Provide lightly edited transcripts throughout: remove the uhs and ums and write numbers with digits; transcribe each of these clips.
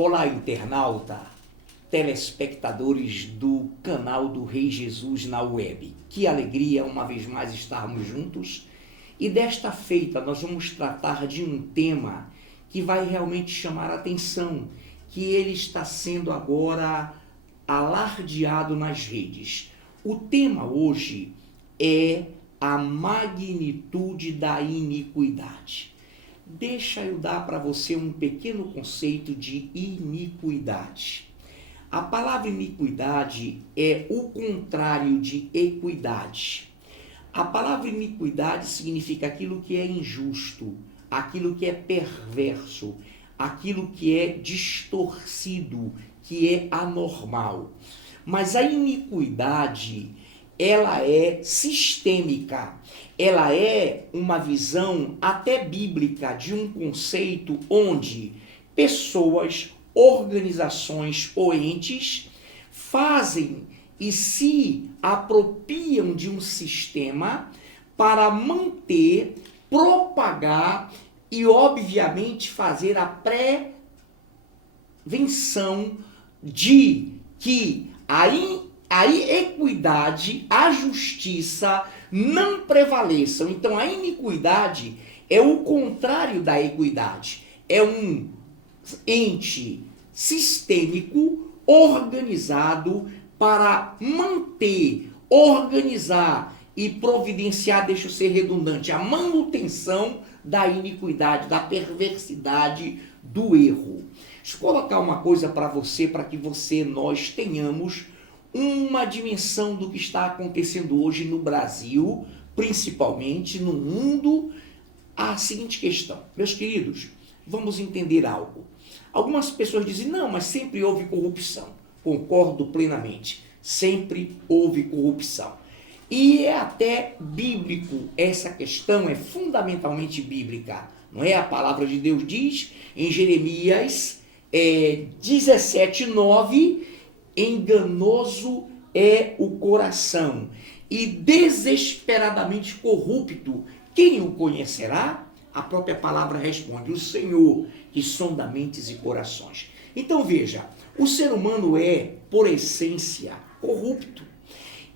Olá, internauta, telespectadores do canal do Rei Jesus na web. Que alegria, uma vez mais, estarmos juntos. E desta feita nós vamos tratar de um tema que vai realmente chamar a atenção, que ele está sendo agora alardeado nas redes. O tema hoje é a magnitude da iniquidade. Deixa eu dar para você um pequeno conceito de iniquidade. A palavra iniquidade é o contrário de equidade. A palavra iniquidade significa aquilo que é injusto, aquilo que é perverso, aquilo que é distorcido, que é anormal. Mas a iniquidade, ela é sistêmica, ela é uma visão até bíblica de um conceito onde pessoas, organizações ou entes fazem e se apropriam de um sistema para manter, propagar e, obviamente, fazer a prevenção de que a equidade, a justiça não prevaleçam. Então, a iniquidade é o contrário da equidade. É um ente sistêmico, organizado para manter, organizar e providenciar, deixa eu ser redundante, a manutenção da iniquidade, da perversidade, do erro. Deixa eu colocar uma coisa para você, para que nós tenhamos uma dimensão do que está acontecendo hoje no Brasil, principalmente no mundo. A seguinte questão, meus queridos, vamos entender algo. Algumas pessoas dizem, não, mas sempre houve corrupção. Concordo plenamente, sempre houve corrupção. E é até bíblico, essa questão é fundamentalmente bíblica. Não é? A palavra de Deus diz em Jeremias 17:9, enganoso é o coração e desesperadamente corrupto, quem o conhecerá? A própria palavra responde, o Senhor, que sonda mentes e corações. Então veja, o ser humano é, por essência, corrupto.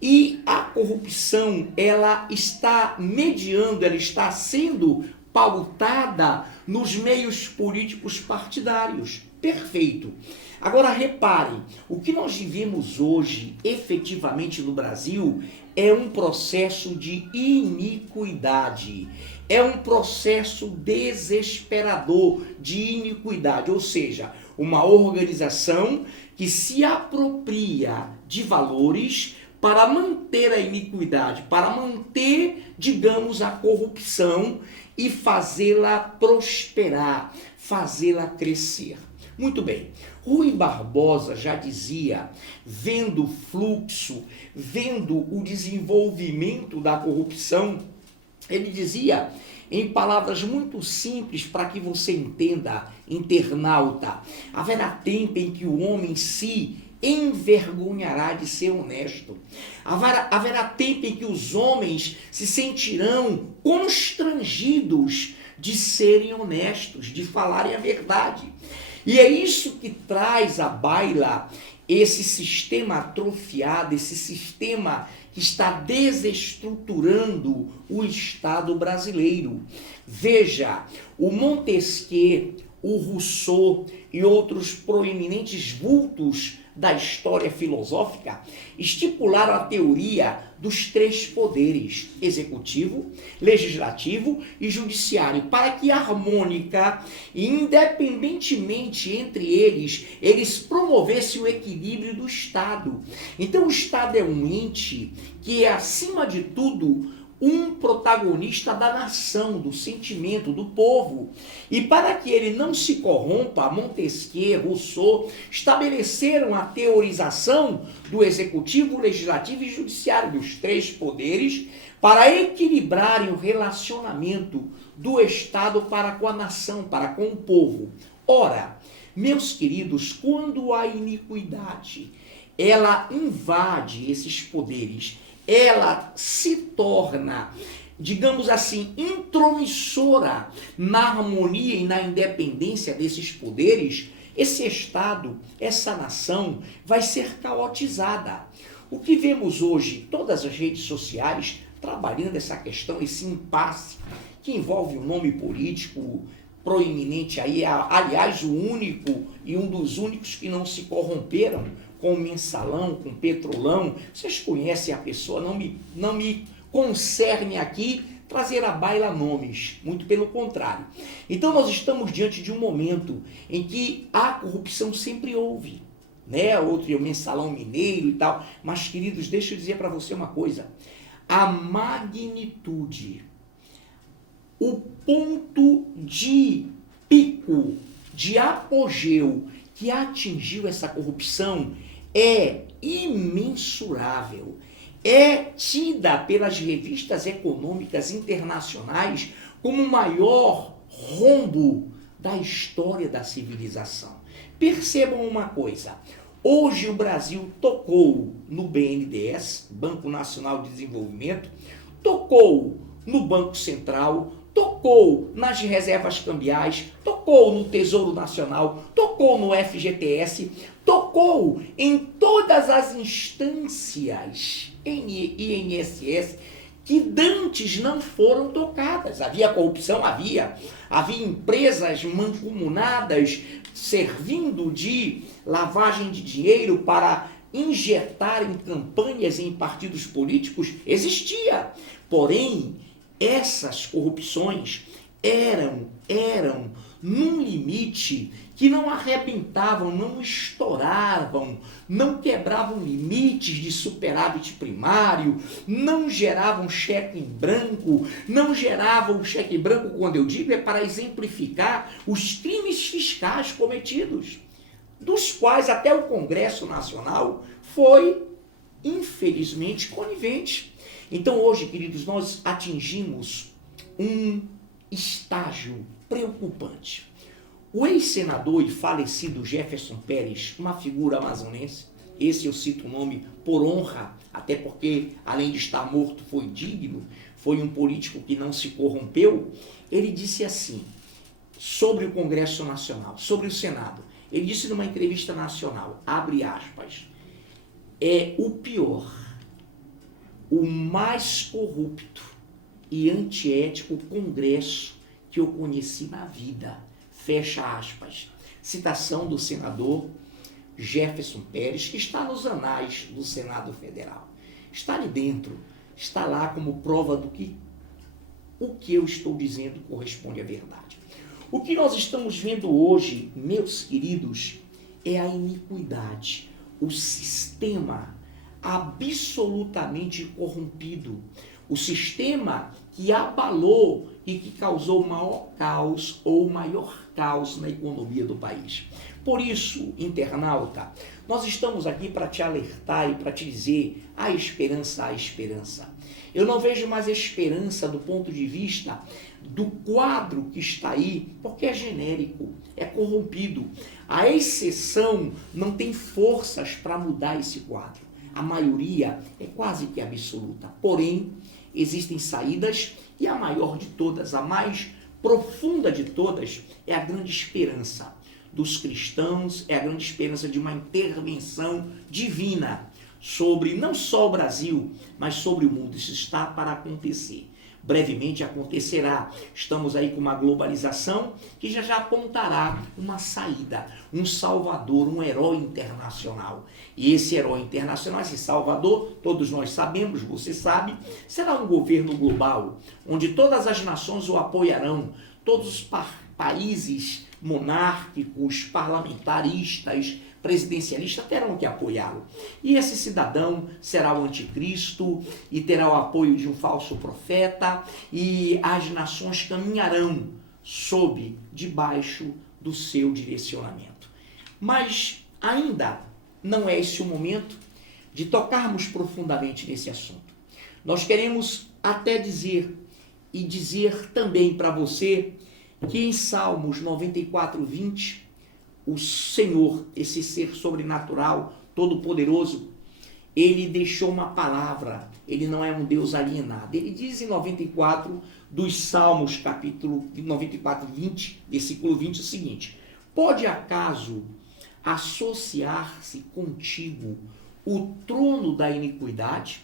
E a corrupção, ela está mediando, ela está sendo pautada nos meios políticos partidários. Perfeito. Agora reparem, o que nós vivemos hoje, efetivamente no Brasil, é um processo de iniquidade. É um processo desesperador de iniquidade, ou seja, uma organização que se apropria de valores para manter a iniquidade, para manter, digamos, a corrupção e fazê-la prosperar, fazê-la crescer. Muito bem, Rui Barbosa já dizia, vendo o fluxo, vendo o desenvolvimento da corrupção, ele dizia, em palavras muito simples para que você entenda, internauta, haverá tempo em que o homem se envergonhará de ser honesto. Haverá tempo em que os homens se sentirão constrangidos de serem honestos, de falarem a verdade. E é isso que traz à baila esse sistema atrofiado, esse sistema que está desestruturando o Estado brasileiro. Veja, o Montesquieu, o Rousseau e outros proeminentes vultos da história filosófica estipularam a teoria dos três poderes, executivo, legislativo e judiciário, para que harmônica e independentemente entre eles promovessem o equilíbrio do Estado. Então o Estado é um ente que é, acima de tudo, um protagonista da nação, do sentimento, do povo. E para que ele não se corrompa, Montesquieu, Rousseau estabeleceram a teorização do executivo, legislativo e judiciário, dos três poderes, para equilibrarem o relacionamento do Estado para com a nação, para com o povo. Ora, meus queridos, quando a iniquidade, ela invade esses poderes, ela se torna, digamos assim, intromissora na harmonia e na independência desses poderes, esse Estado, essa nação vai ser caotizada. O que vemos hoje, todas as redes sociais trabalhando essa questão, esse impasse que envolve um nome político proeminente aí, aliás, o único e um dos únicos que não se corromperam com o Mensalão, com o Petrolão. Vocês conhecem a pessoa, não me concerne aqui trazer à baila nomes, muito pelo contrário. Então nós estamos diante de um momento em que a corrupção sempre houve, né? Outro é o Mensalão Mineiro e tal, mas queridos, deixa eu dizer para você uma coisa, a magnitude, o ponto de pico, de apogeu que atingiu essa corrupção é imensurável. É tida pelas revistas econômicas internacionais como o maior rombo da história da civilização. Percebam uma coisa, hoje o Brasil tocou no BNDES, Banco Nacional de Desenvolvimento, tocou no Banco Central, tocou nas reservas cambiais, tocou no Tesouro Nacional, tocou no FGTS, tocou em todas as instâncias INSS que dantes não foram tocadas. Havia corrupção? Havia empresas mancomunadas servindo de lavagem de dinheiro para injetar em campanhas em partidos políticos? Existia. Porém, essas corrupções eram num limite que não arrebentavam, não estouravam, não quebravam limites de superávit primário, não geravam cheque em branco, quando eu digo, é para exemplificar os crimes fiscais cometidos, dos quais até o Congresso Nacional foi, infelizmente, conivente. Então hoje, queridos, nós atingimos um estágio preocupante. O ex-senador e falecido Jefferson Pérez, uma figura amazonense, esse eu cito o nome por honra, até porque, além de estar morto, foi digno, foi um político que não se corrompeu. Ele disse assim, sobre o Congresso Nacional, sobre o Senado, ele disse numa entrevista nacional, abre aspas, é o pior, o mais corrupto e antiético Congresso que eu conheci na vida. Fecha aspas. Citação do senador Jefferson Pérez, que está nos anais do Senado Federal. Está ali dentro, está lá como prova do que o que eu estou dizendo corresponde à verdade. O que nós estamos vendo hoje, meus queridos, é a iniquidade, o sistema absolutamente corrompido, o sistema que abalou e que causou o maior caos ou o maior caos na economia do país. Por isso, internauta, nós estamos aqui para te alertar e para te dizer há esperança, há esperança. Eu não vejo mais esperança do ponto de vista do quadro que está aí, porque é genérico, é corrompido. A exceção não tem forças para mudar esse quadro. A maioria é quase que absoluta. Porém, existem saídas e a maior de todas, a mais profunda de todas, é a grande esperança dos cristãos, é a grande esperança de uma intervenção divina sobre não só o Brasil, mas sobre o mundo. Isso está para acontecer. Brevemente acontecerá. Estamos aí com uma globalização que já apontará uma saída, um salvador, um herói internacional. E esse herói internacional, esse salvador, todos nós sabemos, você sabe, será um governo global, onde todas as nações o apoiarão, todos os países monárquicos, parlamentaristas, presidencialistas terão que apoiá-lo. E esse cidadão será o anticristo e terá o apoio de um falso profeta e as nações caminharão debaixo do seu direcionamento. Mas ainda não é esse o momento de tocarmos profundamente nesse assunto. Nós queremos até dizer também para você que em Salmos 94, 20, o Senhor, esse ser sobrenatural, todo-poderoso, ele deixou uma palavra, ele não é um Deus alienado. Ele diz em 94 dos Salmos, capítulo 94, 20, versículo 20, o seguinte: Pode acaso associar-se contigo o trono da iniquidade,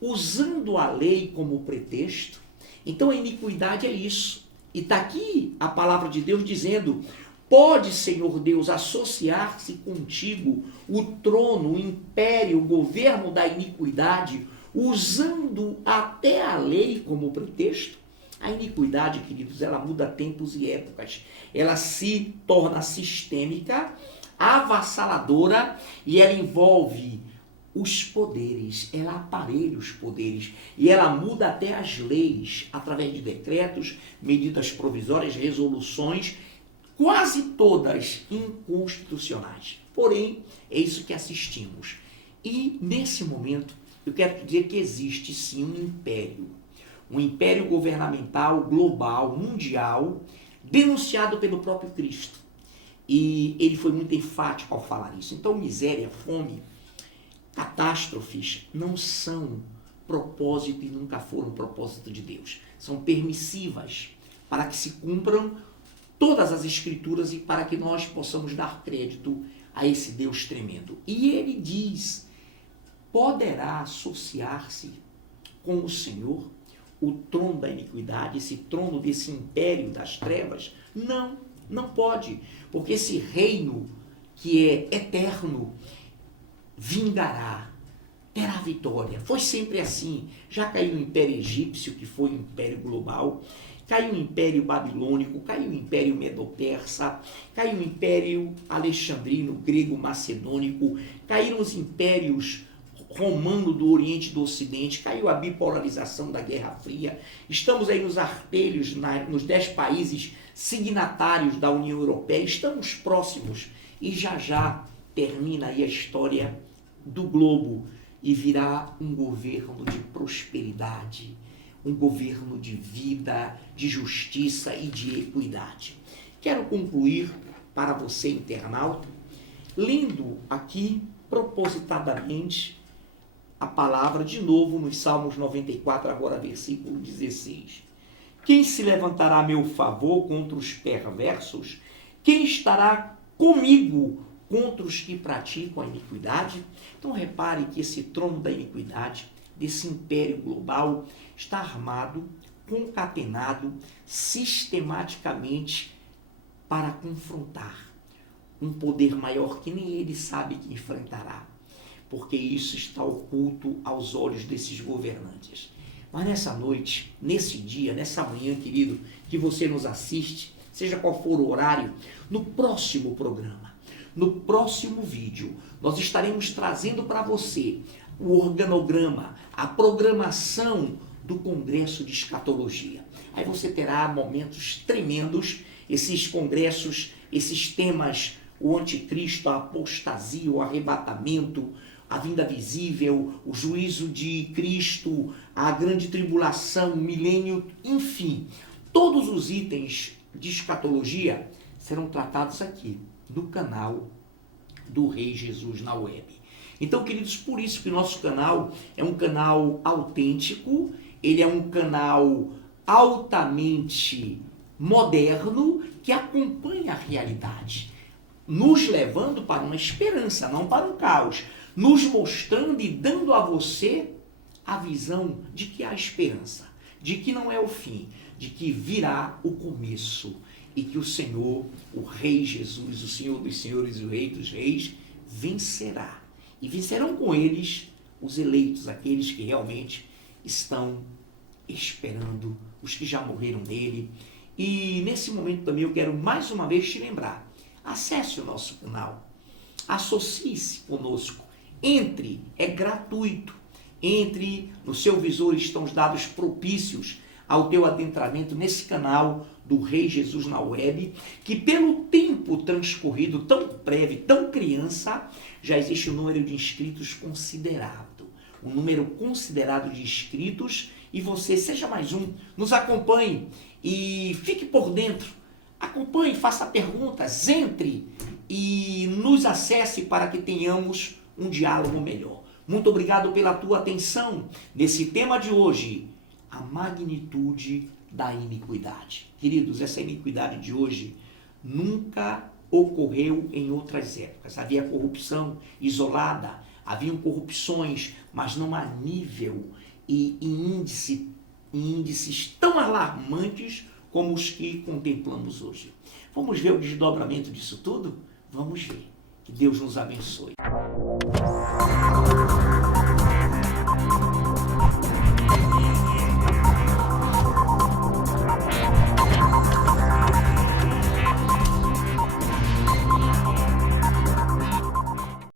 usando a lei como pretexto? Então a iniquidade é isso. E está aqui a palavra de Deus dizendo: pode, Senhor Deus, associar-se contigo o trono, o império, o governo da iniquidade, usando até a lei como pretexto? A iniquidade, queridos, ela muda tempos e épocas. Ela se torna sistêmica, avassaladora, e ela envolve os poderes, ela aparelha os poderes, e ela muda até as leis, através de decretos, medidas provisórias, resoluções, quase todas inconstitucionais. Porém, é isso que assistimos. E, nesse momento, eu quero dizer que existe sim um império governamental, global, mundial, denunciado pelo próprio Cristo. E ele foi muito enfático ao falar isso. Então, miséria, fome, catástrofes não são propósito e nunca foram propósito de Deus. São permissivas para que se cumpram todas as escrituras e para que nós possamos dar crédito a esse Deus tremendo. E ele diz: poderá associar-se com o Senhor o trono da iniquidade, esse trono desse império das trevas? Não, não pode, porque esse reino que é eterno vingará, terá vitória. Foi sempre assim. Já caiu o Império Egípcio, que foi o Império Global, caiu o Império Babilônico, caiu o Império Medo-Persa, caiu o Império Alexandrino, grego-macedônico, caíram os impérios romano do Oriente e do Ocidente, caiu a bipolarização da Guerra Fria. Estamos aí nos artelhos, nos 10 países signatários da União Europeia, estamos próximos e já termina aí a história do globo e virá um governo de prosperidade, um governo de vida, de justiça e de equidade. Quero concluir para você, internauta, lendo aqui propositadamente a palavra de novo nos Salmos 94, agora versículo 16. Quem se levantará a meu favor contra os perversos? Quem estará comigo contra os que praticam a iniquidade? Então repare que esse trono da iniquidade, desse império global, está armado, concatenado, sistematicamente para confrontar um poder maior que nem ele sabe que enfrentará, porque isso está oculto aos olhos desses governantes. Mas nessa noite, nesse dia, nessa manhã, querido, que você nos assiste, seja qual for o horário, no próximo programa, no próximo vídeo, nós estaremos trazendo para você o organograma, a programação do Congresso de Escatologia. Aí você terá momentos tremendos, esses congressos, esses temas, o anticristo, a apostasia, o arrebatamento, a vinda visível, o juízo de Cristo, a grande tribulação, o milênio, enfim, todos os itens de escatologia serão tratados aqui, no canal do Rei Jesus na web. Então, queridos, por isso que o nosso canal é um canal autêntico, ele é um canal altamente moderno, que acompanha a realidade, nos levando para uma esperança, não para um caos, nos mostrando e dando a você a visão de que há esperança, de que não é o fim, de que virá o começo e que o Senhor, o Rei Jesus, o Senhor dos Senhores e o Rei dos Reis, vencerá. E vencerão com eles os eleitos, aqueles que realmente estão esperando, os que já morreram nele. E nesse momento também eu quero mais uma vez te lembrar, acesse o nosso canal, associe-se conosco, entre, é gratuito, entre, no seu visor estão os dados propícios ao teu adentramento nesse canal do Rei Jesus na web, que pelo tempo transcorrido, tão breve, tão criança, já existe um número de inscritos considerado, um número considerado de inscritos, e você seja mais um, nos acompanhe e fique por dentro, acompanhe, faça perguntas, entre e nos acesse para que tenhamos um diálogo melhor. Muito obrigado pela tua atenção nesse tema de hoje, a magnitude da iniquidade. Queridos, essa iniquidade de hoje nunca ocorreu em outras épocas. Havia corrupção isolada, haviam corrupções, mas não a nível e em índices tão alarmantes como os que contemplamos hoje. Vamos ver o desdobramento disso tudo? Vamos ver. Que Deus nos abençoe.